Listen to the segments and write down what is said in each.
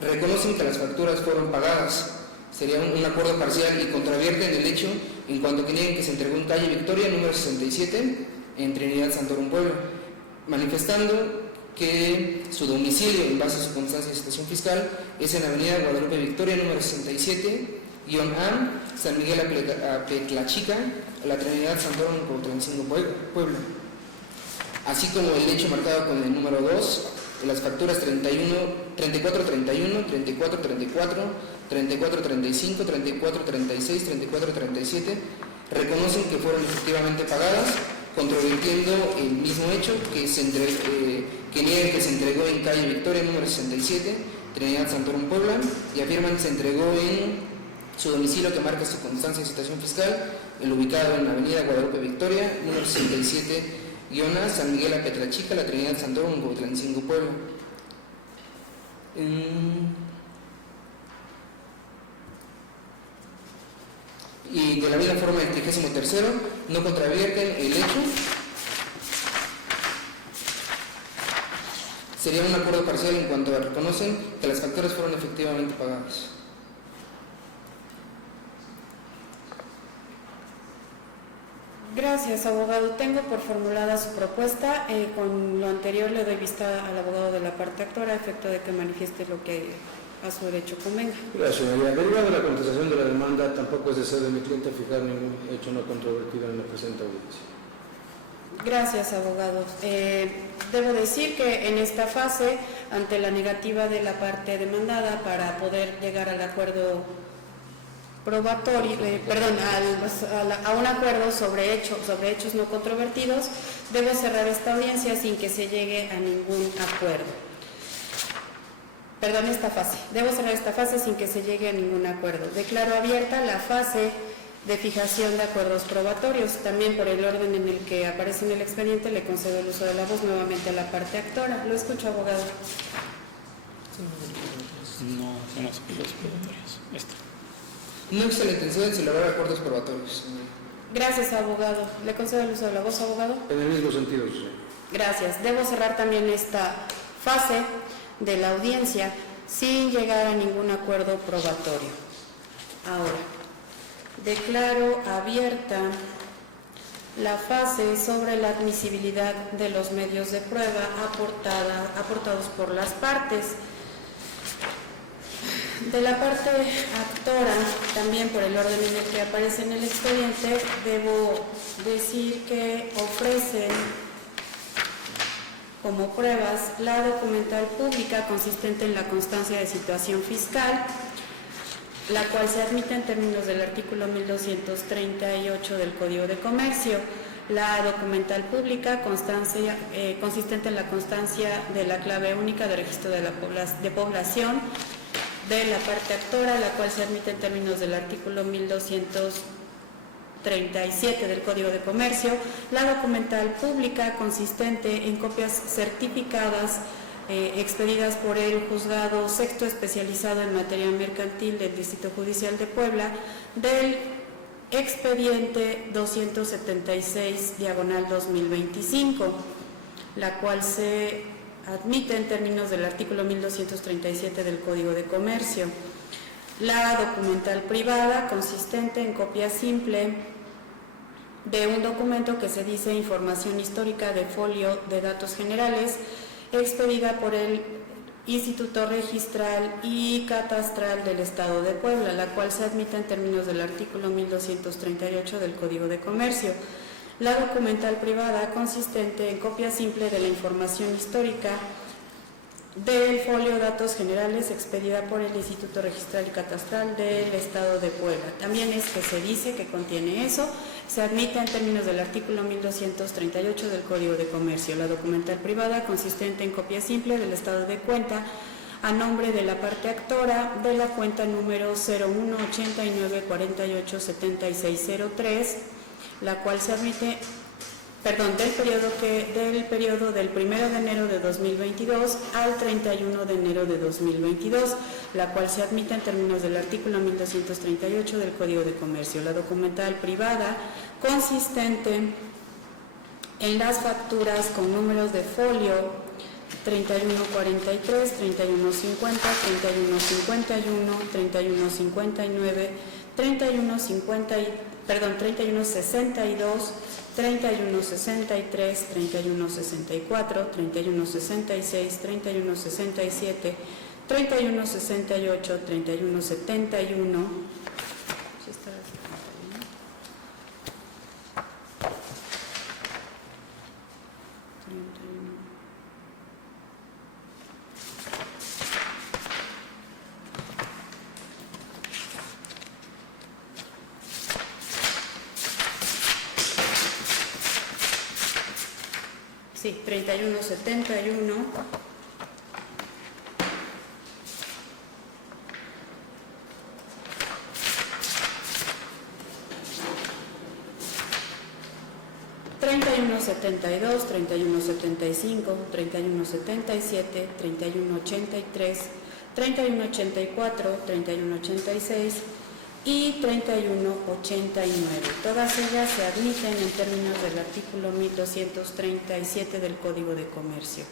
reconocen que las facturas fueron pagadas. Sería un acuerdo parcial y contravierten el hecho en cuanto que niegan que se entregó en calle Victoria, número 67, en Trinidad Santorum, Puebla, manifestando que su domicilio, en base a su constancia de situación fiscal, es en Avenida Guadalupe Victoria, número 67-A, San Miguel Apetlachica, la Trinidad Santorum, Cuautlancingo, Puebla. Así como el hecho marcado con el número 2, las facturas 3431, 3434, 3435, 3436, 3437, reconocen que fueron efectivamente pagadas, controvirtiendo el mismo hecho que niegan que se entregó en calle Victoria, número 67, Trinidad Santorum, Puebla, y afirman que se entregó en su domicilio que marca su constancia de situación fiscal, el ubicado en la Avenida Guadalupe Victoria, número 67-A, San Miguel Apetlachica, la Trinidad Santorum, Cuautlancingo, Puebla. Y de la misma forma, el 33º, no contravierten el hecho. Sería un acuerdo parcial en cuanto a reconocen que las facturas fueron efectivamente pagadas. Gracias, abogado. Tengo por formulada su propuesta. Con lo anterior le doy vista al abogado de la parte actora a efecto de que manifieste lo que a su derecho convenga. Gracias, señoría. Derivado de la contestación de la demanda, tampoco es deseo de mi cliente fijar ningún hecho no controvertido en la presente audiencia. Gracias, abogado. Debo decir que en esta fase, ante la negativa de la parte demandada para poder llegar al acuerdo probatorio, a un acuerdo sobre hechos no controvertidos, debo cerrar esta audiencia sin que se llegue a ningún acuerdo. Esta fase. Debo cerrar esta fase sin que se llegue a ningún acuerdo. Declaro abierta la fase de fijación de acuerdos probatorios. También por el orden en el que aparece en el expediente le concedo el uso de la voz nuevamente a la parte actora. Lo escucho, abogado. No son los acuerdos probatorios. No existe la intención de celebrar acuerdos probatorios. Gracias, abogado. ¿Le concedo el uso de la voz, abogado? En el mismo sentido, señor. Gracias. Debo cerrar también esta fase de la audiencia sin llegar a ningún acuerdo probatorio. Ahora, declaro abierta la fase sobre la admisibilidad de los medios de prueba aportados por las partes. De la parte actora, también por el orden en el que aparece en el expediente, debo decir que ofrecen como pruebas la documental pública consistente en la constancia de situación fiscal, la cual se admite en términos del artículo 1238 del Código de Comercio, la documental pública consistente en la constancia de la clave única de registro de población de la parte actora, la cual se admite en términos del artículo 1237 del Código de Comercio, la documental pública consistente en copias certificadas expedidas por el Juzgado Sexto Especializado en Materia Mercantil del Distrito Judicial de Puebla del expediente 276/2025, la cual se admite en términos del artículo 1237 del Código de Comercio. La documental privada consistente en copia simple de un documento que se dice información histórica de folio de datos generales expedida por el Instituto Registral y Catastral del Estado de Puebla, la cual se admite en términos del artículo 1238 del Código de Comercio. La documental privada consistente en copia simple de la información histórica del folio datos generales expedida por el Instituto Registral y Catastral del Estado de Puebla. También es que se dice que contiene eso, se admite en términos del artículo 1238 del Código de Comercio. La documental privada consistente en copia simple del estado de cuenta a nombre de la parte actora de la cuenta número 0189487603, la cual se admite, del periodo del 1 de enero de 2022 al 31 de enero de 2022, la cual se admite en términos del artículo 1238 del Código de Comercio. La documental privada consistente en las facturas con números de folio 3143, 3150, 3151, 3159, 3162, 3163, 3164, 3166, 3167, 3168, 3171. ¿Sí está? Sí, 3171. 3172, 3175, 3177, 3183, 3184, 3186 y 3189. Todas ellas se admiten en términos del artículo 1237 del Código de Comercio.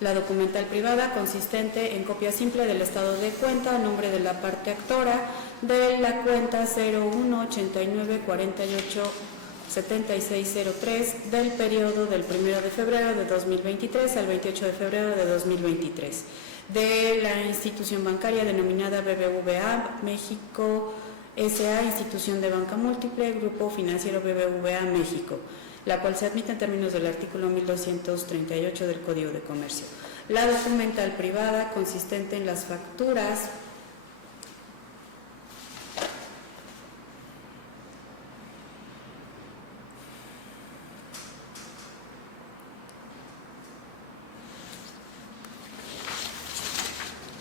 La documental privada consistente en copia simple del estado de cuenta a nombre de la parte actora de la cuenta 0189487603 del periodo del 1 de febrero de 2023 al 28 de febrero de 2023 de la institución bancaria denominada BBVA México S.A., institución de banca múltiple, Grupo Financiero BBVA México, la cual se admite en términos del artículo 1238 del Código de Comercio. La documental privada consistente en las facturas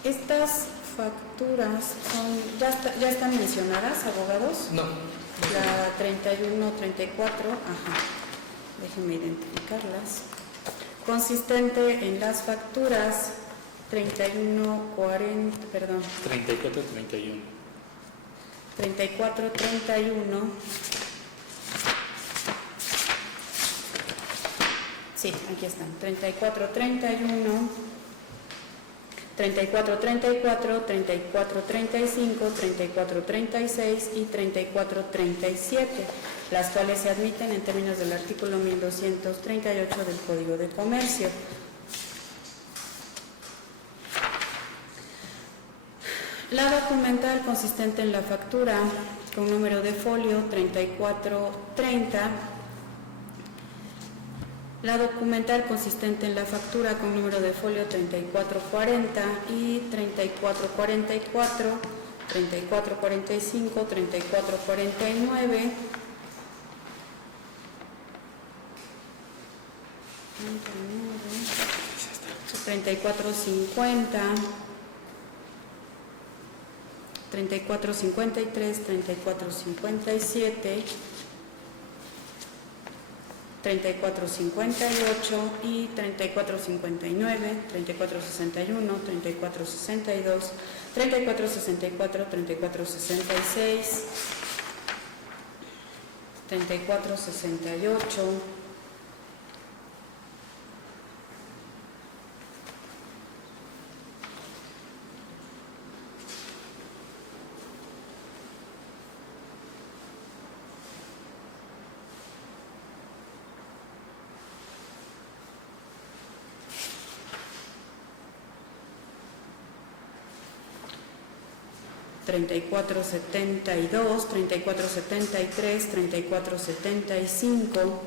Estas facturas son, ¿ya están mencionadas, abogados? No. La 3134, ajá, déjenme identificarlas. Consistente en las facturas 3431. 3431. Sí, aquí están. 3431. 3434, 3435, 3436 y 3437, las cuales se admiten en términos del artículo 1238 del Código de Comercio. La documental consistente en la factura con número de folio 3430. La documental consistente en la factura con número de folio 3440 y 3444, 3445, 3449, 3450, 3453, 3457, 3458 y 3459, 3461, 3462, 3464, 3466, 3468, 3472, 3473, 3475,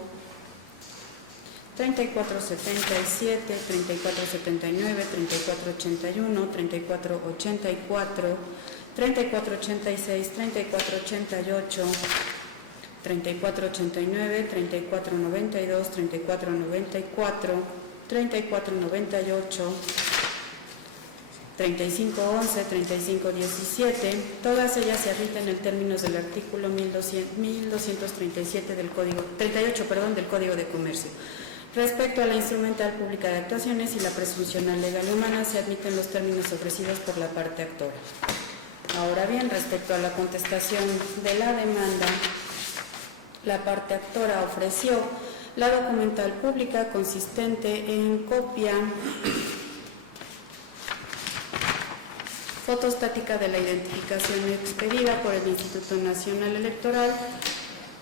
3477, 3479, 3481, 3484, 3486, 3488, 3489, 3492, 3494, 3498, 3511, 3517, todas ellas se admiten en términos del artículo 1237 del Código, 38, del Código de Comercio. Respecto a la instrumental pública de actuaciones y la presunción legal humana, se admiten los términos ofrecidos por la parte actora. Ahora bien, respecto a la contestación de la demanda, la parte actora ofreció La documental pública consistente en copia fotostática de la identificación expedida por el Instituto Nacional Electoral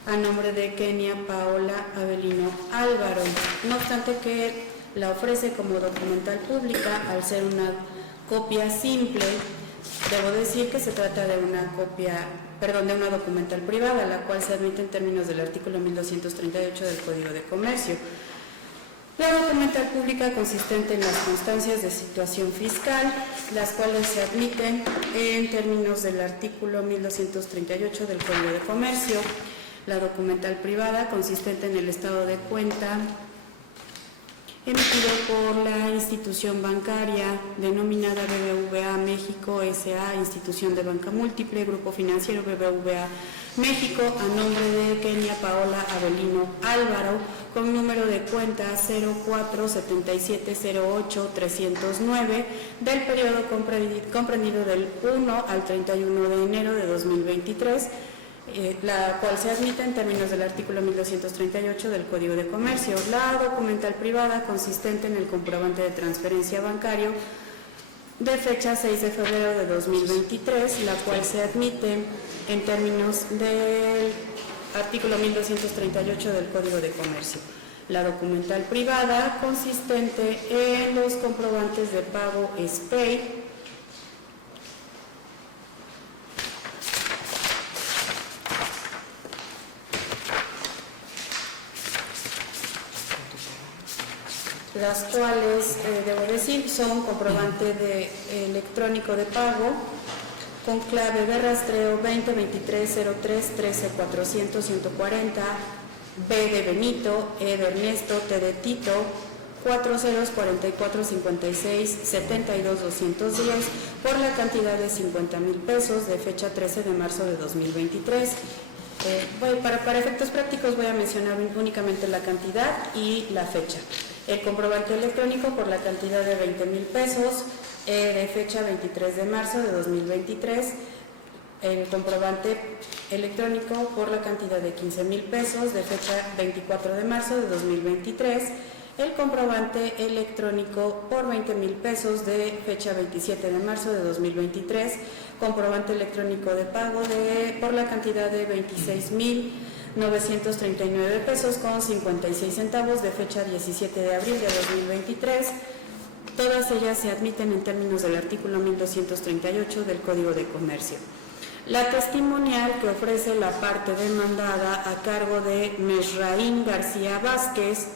a nombre de Kenia Paola Avelino Álvaro. No obstante que la ofrece como documental pública, al ser una copia simple, debo decir que se trata de una documental privada, la cual se admite en términos del artículo 1238 del Código de Comercio. La documental pública consistente en las constancias de situación fiscal, las cuales se admiten en términos del artículo 1238 del Código de Comercio. La documental privada consistente en el estado de cuenta emitido por la institución bancaria denominada BBVA México S.A., institución de banca múltiple, grupo financiero BBVA México, a nombre de Kenia Paola Avelino Álvaro, con número de cuenta 04-7708-309 del periodo comprendido del 1 al 31 de enero de 2023, la cual se admite en términos del artículo 1238 del Código de Comercio. La documental privada consistente en el comprobante de transferencia bancario de fecha 6 de febrero de 2023, la cual se admite en términos del artículo 1238 del Código de Comercio. La documental privada consistente en los comprobantes de pago SPEI, las cuales, debo decir, son comprobante electrónico de pago con clave de rastreo 2023-03-13-400-140, B de Benito, E de Ernesto, T de Tito, 404456-72-210 por la cantidad de 50,000 pesos de fecha 13 de marzo de 2023. Para efectos prácticos voy a mencionar únicamente la cantidad y la fecha. El comprobante electrónico por la cantidad de 20,000 pesos de fecha 23 de marzo de 2023. El comprobante electrónico por la cantidad de 15,000 pesos de fecha 24 de marzo de 2023. El comprobante electrónico por 20,000 pesos de fecha 27 de marzo de 2023. Comprobante electrónico de pago por la cantidad de 26,939 pesos con 56 centavos de fecha 17 de abril de 2023. Todas ellas se admiten en términos del artículo 1238 del Código de Comercio. La testimonial que ofrece la parte demandada a cargo de Mesraín García Vázquez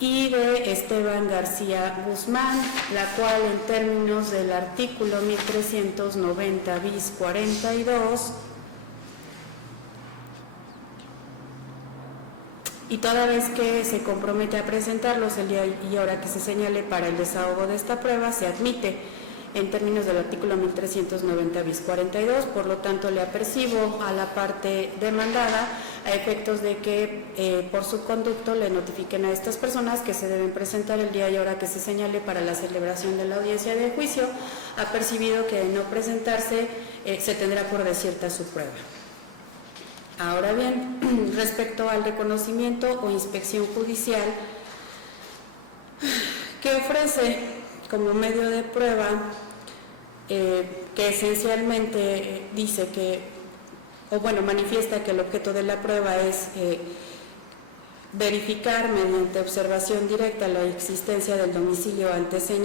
y de Esteban García Guzmán, la cual en términos del artículo 1390 bis 42, y toda vez que se compromete a presentarlos el día y hora que se señale para el desahogo de esta prueba, se admite en términos del artículo 1390 bis 42, por lo tanto le apercibo a la parte demandada a efectos de que por su conducto le notifiquen a estas personas que se deben presentar el día y hora que se señale para la celebración de la audiencia de juicio, apercibido que de no presentarse se tendrá por desierta su prueba. Ahora bien, respecto al reconocimiento o inspección judicial que ofrece como medio de prueba, que esencialmente dice manifiesta que el objeto de la prueba es verificar mediante observación directa la existencia del domicilio antes señalado